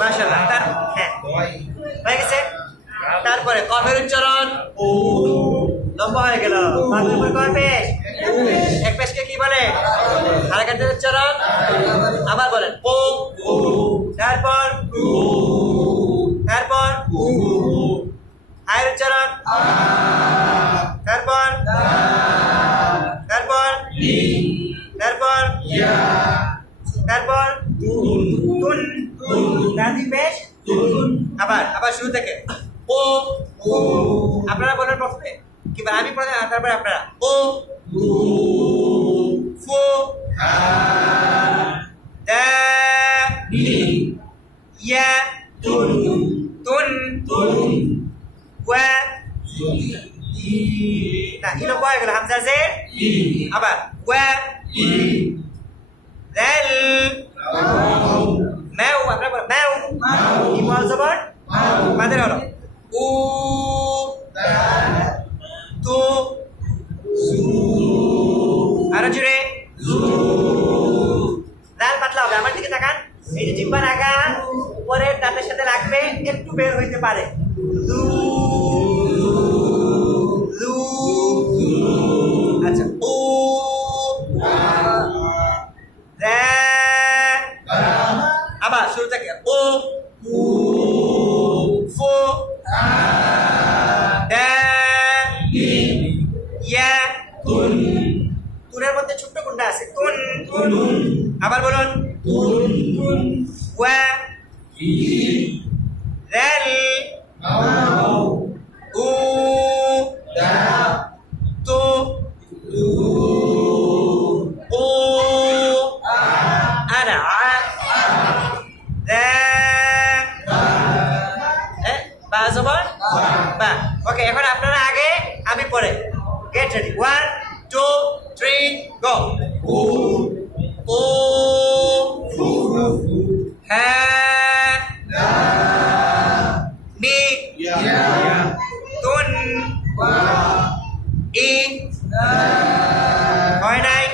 মাশাআল্লাহ হয়ে গেছে তারপরে কফের উচ্চারণ লম্বা হয়ে গেল কফের উপর কয় পেশ এক পেশকে কি বলে হারাকাতের উচ্চারণ আবার বলেন ও তারপর তারপর হায়ের উচ্চারণ তারপর তারপর তারপর তারপর তুন দাদি পেশ আবার আবার শুরু থেকে ও আপনারা বলেন প্রথমে কিংবা আমি পড়ে তারপরে আপনারা ও ফু দা ইয়া তুন ওয়া না ইলো কয় গেল হামজা জে আবার ওয়া দাল ম্যাও আপনারা বলেন ম্যাও ইমাল জবর মাদের হলো উ তু আরো জুড়ে লাল পাতলা হবে আমার দিকে তাকান এই যে জিব্বার আগা উপরের দাঁতের সাথে লাগবে একটু বের হইতে পারে আচ্ছা ও আবার শুরু থেকে ও ফু দা ইয়া তুনের মধ্যে ছোট্ট কোনটা আছে তুন আবার বলুন ওয়া রাল উ তু ও আনা বা জবর বা ওকে এখন আপনারা আগে আমি পরে গেট রেডি 1 2 3 গো ও হ্যাঁ মি তুন ই হয় নাই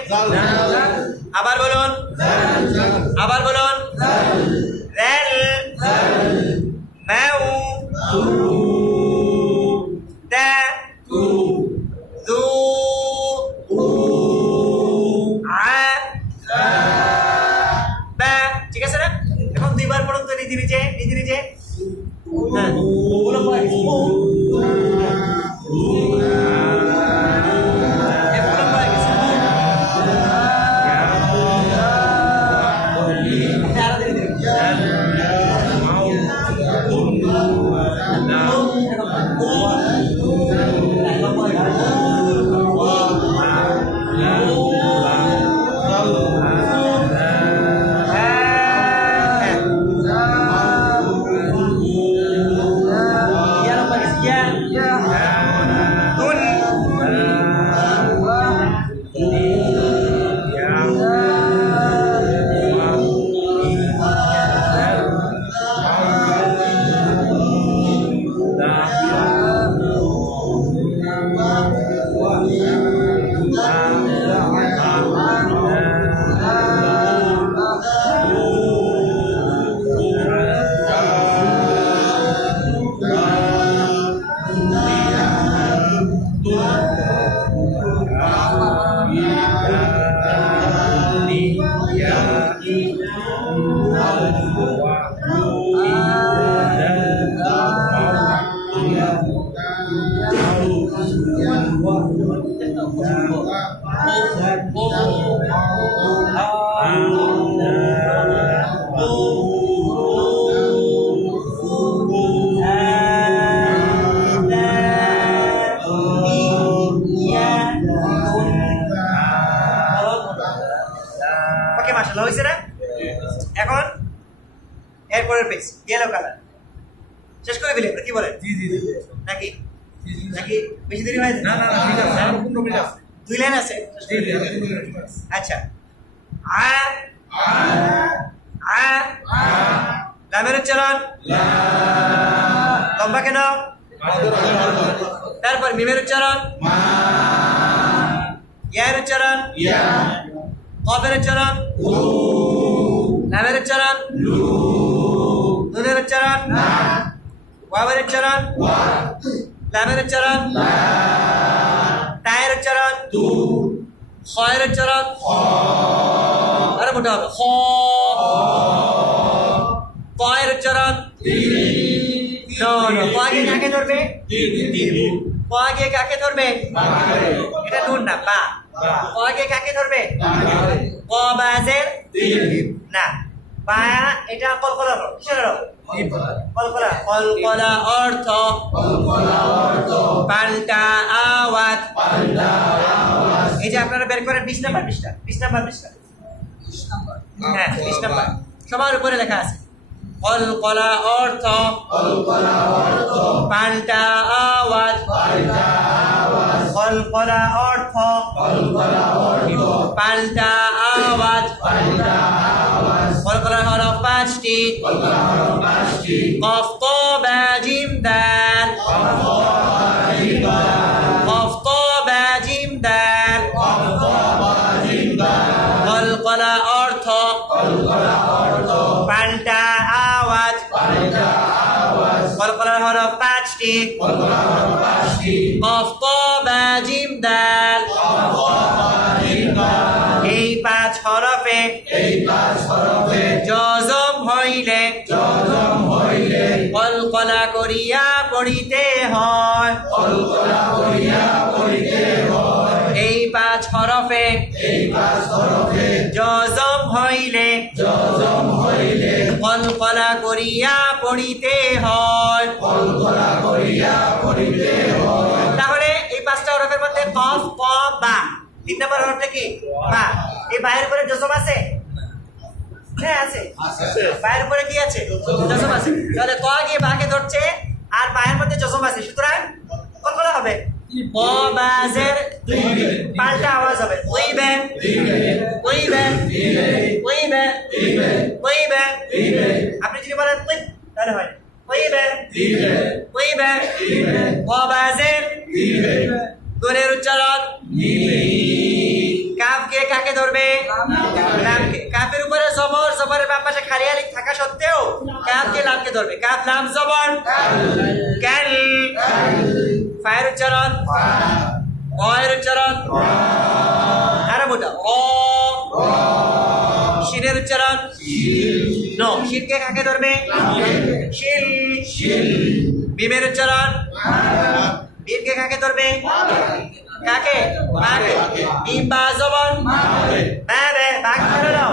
আবার বলুন রেল ম্যাউ দা দু আ বা ঠিক আছে না এখন দুইবার পড়ুন তো নিজে নিজে হ্যাঁ বলো ওকে মাশাআল্লাহ হইছে না এখন এরপরের পেজ ইয়েলো কালার শেষ করে দিলে কি বলেন জি জি জি নাকি জি, জি। নাকি বেশি দেরি হয়েছে না না না ঠিক আছে আর 15 মিনিট আছে দুই লাইন আছে জি জি আর 15 মিনিট আছে আচ্ছা আ আ লামের উচ্চারণ লম্বা কেন তারপর মিমের উচ্চারণ ইয়ার উচ্চারণ কফের উচ্চারণ লামের উচ্চারণ নুনের উচ্চারণ ওয়াবের উচ্চারণ লামের উচ্চারণ টায়ের উচ্চারণ খয়ের উচ্চারণ আরে মোটা হবে খ কয়ের উচ্চারণ কয়ে কাকে ধরবে কয়ে কাকে ধরবে এটা নুন না বা কয়ে কাকে ধরবে ক বাজের না পায়া এটা কলকলা কিসের কলকলা কলকলা অর্থ পাল্টা আওয়াজ এই যে আপনারা বের করেন 20 নাম্বার পৃষ্ঠা 20 নাম্বার পৃষ্ঠা হ্যাঁ 20 নাম্বার সবার উপরে লেখা আছে কলকলা অর্থ পাল্টা আওয়াজ কলকলা অর্থ পাল্টা আওয়াজ কলকলার হরফ 5টি কফ তো বা জিম দাল কফ তো বা জিম দাল কলকলা অর্থ পাল্টা আওয়াজ কলকলার হরফ 5টি কফ তো বা জিম দাল এই 5 হরফে জজম হইলে কলকলা করিয়া পড়িতে হয় এই 5 হরফে জজম হইলে কলকলা করিয়া পড়িতে হয় তাহলে এই 5টা হরফের মধ্যে কফ ক বা 3 নম্বর হরফটা কি বা এই বায়ের উপরে জজম আছে হ্যাঁ আছে বায়ের উপরে কি আছে জজম আছে তাহলে ক গিয়ে বাকে ধরছে আর বায়ের মধ্যে জজম আছে সুতরাং কলকলা হবে ক বাজের পাল্টা আওয়াজ হবে কইবে আপনি যদি বলেন কইব তাহলে হয় কইবে ক বাজের দোরের উচ্চারণ কাফকে কাকে ধরবে লামকে কাফের উপরে জবর জবরের বাম পাশে খালি আলিফ থাকা সত্ত্বেও কাফকে লামকে ধরবে কাফ লাম জবর কাল ফায়ের উচ্চারণ কয়ের উচ্চারণ আরে মোটা ও শিনের উচ্চারণ নো শিনকে কাকে ধরবে শিল বিমের উচ্চারণ বিমকে কাকে ধরবে কাকে মাকে বিম বা জবর মাবে বাকি ধরে নাও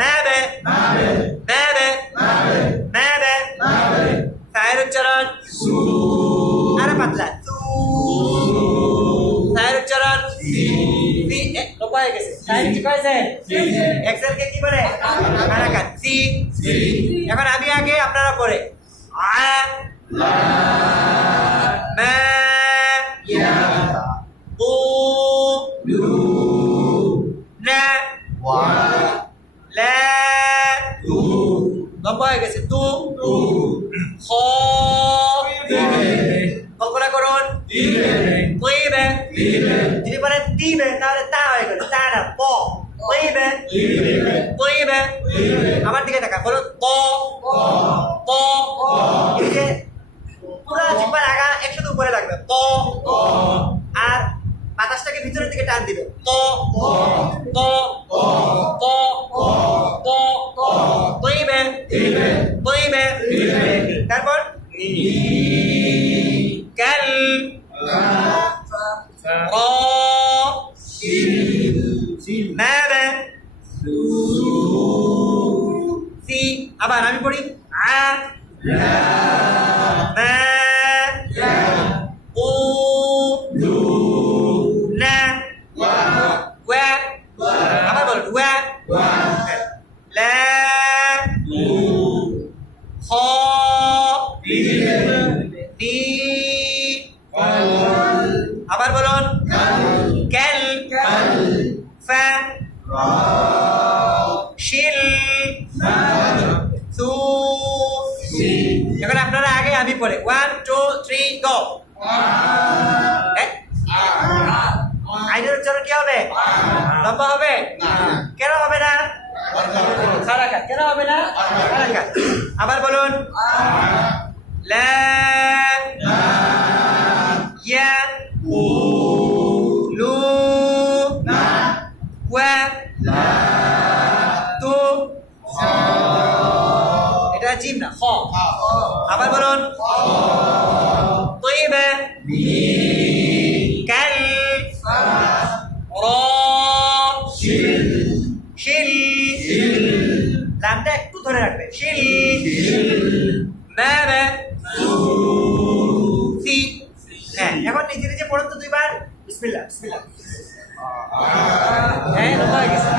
মাবে ফায়ের উচ্চারণ আরে পাতলা ফায়ের উচ্চারণ লোপায় গেছে ফায়ের কি কইছে এক্সেল কে কি বলে হারাকাত সি এখন আমি আগে আপনারা পড়ে আ মা ইয়া উ লু না ওয়া লা তু লোপায় গেছে তু খ কল্পনা করুন কইবে যদি বলেন দিবে তাহলে তা হয়ে গেল তা না প কইবে আমার দিকে তাকা বলো ক এই যে পুরো জিহ্বার আগা একসাথে উপরে রাখবে ক আর বাতাসটাকে ভিতরের দিকে টান দিবে ক কইবে তারপর টি আবার বলুন ক্যাল ফা শিল সু এখন আপনারা আগে আমি পড়ে 1 2 3 গো আইনের উচ্চারণ কি হবে লম্বা হবে কেন হবে না হারাকাত কেন হবে না হারাকাত আবার বলুন লা ইয়া লু ওয়া তু এটা জিম না খ আবার বলুন طيبة كال را শিল লামটা একটু ধরে রাখবে শিল মামা সি হ্যাঁ এখন নিজে নিজে পড়ুন তো দুইবার বিসমিল্লাহ বিসমিল্লাহ হ্যাঁ হয়ে গেছে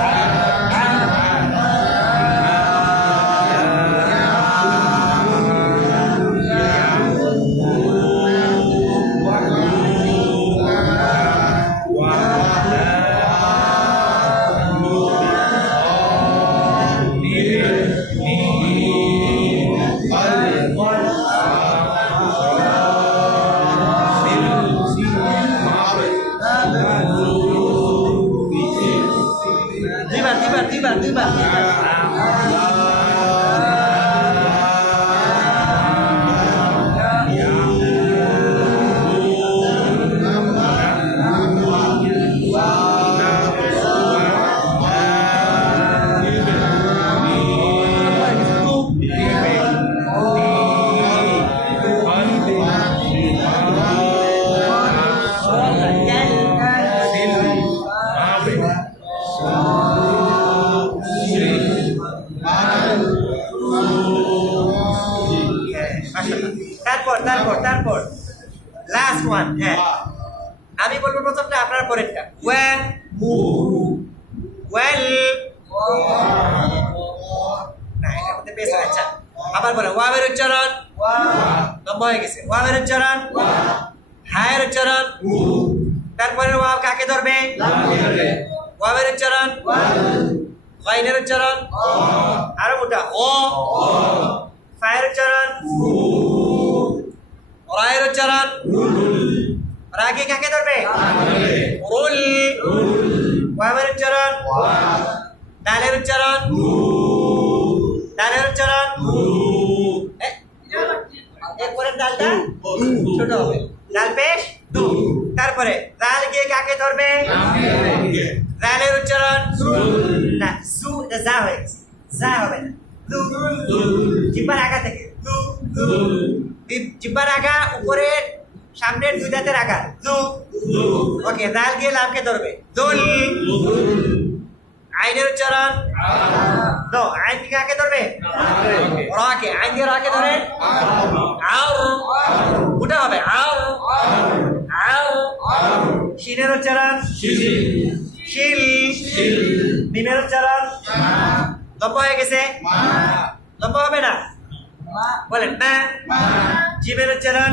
দুইবার তারপর লাস্ট ওয়ান হ্যাঁ আমি বলবো প্রথমটা আপনার পরেরটা ওয়া ওয়েল না এটা মধ্যে বেশ আচ্ছা আবার বলো ওয়াবের উচ্চারণ লম্বা হয়ে গেছে ওয়াবের উচ্চারণ হায়ের উচ্চারণ তারপরে ওয়াব কাকে ধরবে ওয়াবের উচ্চারণ গাইনের উচ্চারণ আরো মোটা ও ফায়ের উচ্চারণ রায়ের উচ্চারণ রাগে কাকে ধরবে রুল ওয়াবের উচ্চারণ দালের উচ্চারণ দালের উচ্চারণ এরপরে দালটা ছোট হবে দাল পেশ দু তারপরে দাল গিয়ে কাকে ধরবে দালের উচ্চারণ না সু এটা যা হয়ে গেছে যা হবে না দু জিব্বার আগা থেকে দু জিব্বার আগা উপরে সামনের দুই দাঁতের আগা দু ওকে দাল গিয়ে লামকে ধরবে দুল আইনের উচ্চারণ নো আইন কি কাকে ধরবে রাকে আইন দিয়ে রাকে ধরে আও ওটা হবে আও আও শিনের উচ্চারণ শিল মিমের উচ্চারণ লম্বা হয়ে গেছে লম্বা হবে না বলেন না জিমের উচ্চারণ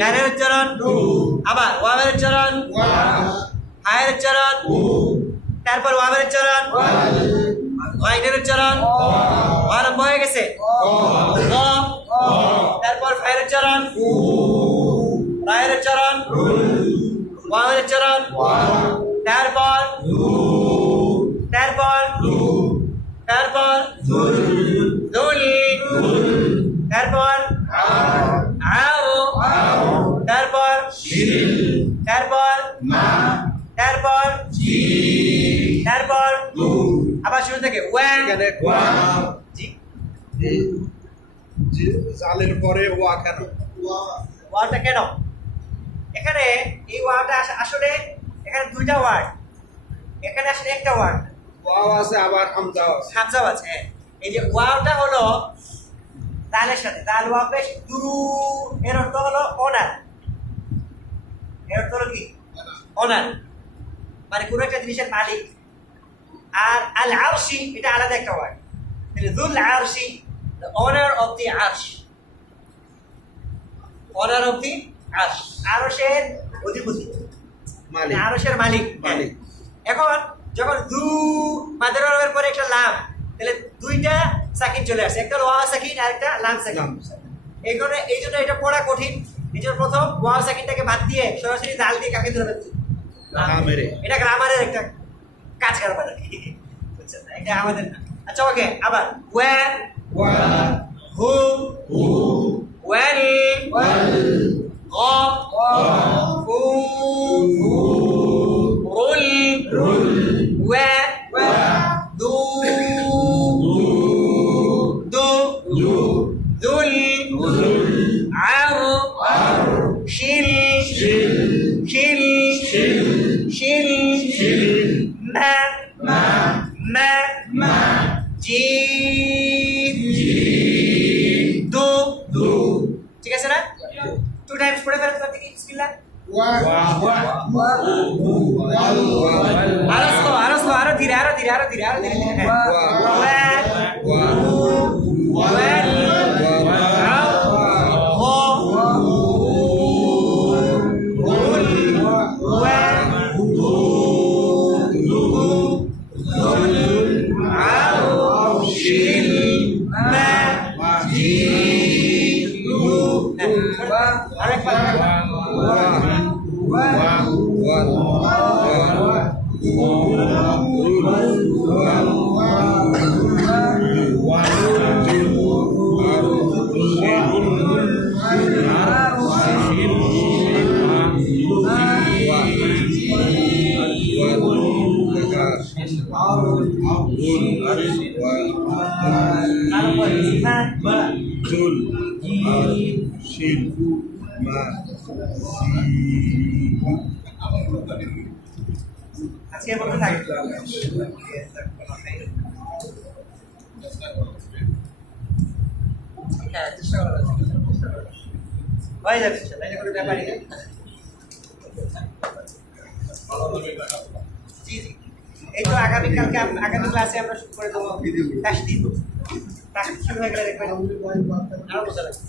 ডানের উচ্চারণ আবার ওয়াবের উচ্চারণ হায়ের উচ্চারণ তারপর ওয়াবের উচ্চারণ গাইনের উচ্চারণ ওয়া লম্বা হয়ে গেছে তারপর ফায়ের উচ্চারণ রায়ের উচ্চারণ ওয়াবের উচ্চারণ তারপর দুল তারপর আও তারপর আবার শুরু থেকে জালের পরে ওয়া কেন ওয়াটা কেন এখানে এই ওয়াটা আসলে এখানে দুইটা ওয়ার্ড এখানে আসলে একটা ওয়ার্ড ওয়াও আছে আবার হামজাও আছে হামজাও আছে এই যে ওয়াওটা হলো দালের সাথে দাল ওয়া পেশ দু এর অর্থ হলো অনার এর অর্থ হলো কি অনার মানে কোন একটা জিনিসের মালিক আর আল আরশি এটা আলাদা একটা ওয়ার্ড তাহলে যুল আরশি the owner of the arsh owner of the আরশ, আরশের অধিপতি, মালিক। আরশের মালিক। মালিক। এখন যখন দু মাদের হরফের পরে একটা লাম, তাহলে দুইটা সাকিন চলে আসছে, একটা ওয়াও সাকিন আর একটা লাম সাকিন। লাম। এই জন্য এটা পড়া কঠিন। এই জন্য প্রথম ওয়াও সাকিনটাকে বাদ দিয়ে সরাসরি দাল দিয়ে কাকে ধরে ফেলছি? লামেরে। এটা গ্রামারের একটা কাজ কারবার আর কি। বুঝছেন না? এটা আমাদের না। আচ্ছা ওকে, আবার ওয়ান, হু, ওয়াল, কফ, ফু, রুল, ওয়া, দু, দুল, আর, শিল, মা, দু। ঠিক আছে না? 2 টাইমস পড়ে ফেলতে পারতে কি? বিসমিল্লাহ। আরো স্লো, আরো ধীরে। হ্যাঁ। ওয়াল, আও, হো, রুল, ওয়া, আও, শিল, মা, আরেকবার। আজকে বলতে থাকি। হ্যাঁ, চেষ্টা করা যাচ্ছে। হয়ে যাবে, তাইলে কোনো ব্যাপারই না। জি। এই তো আগামী ক্লাসে আমরা শুরু করে দেবো তাসদীদ। তাসদীদ শুরু হয়ে গেলে দেখবেন আরো মজা লাগবে।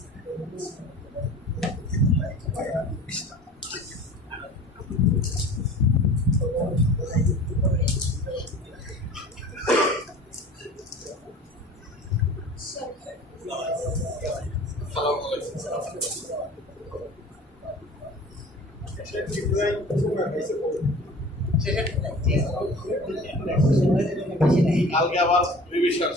কালকে আবার রিভিশন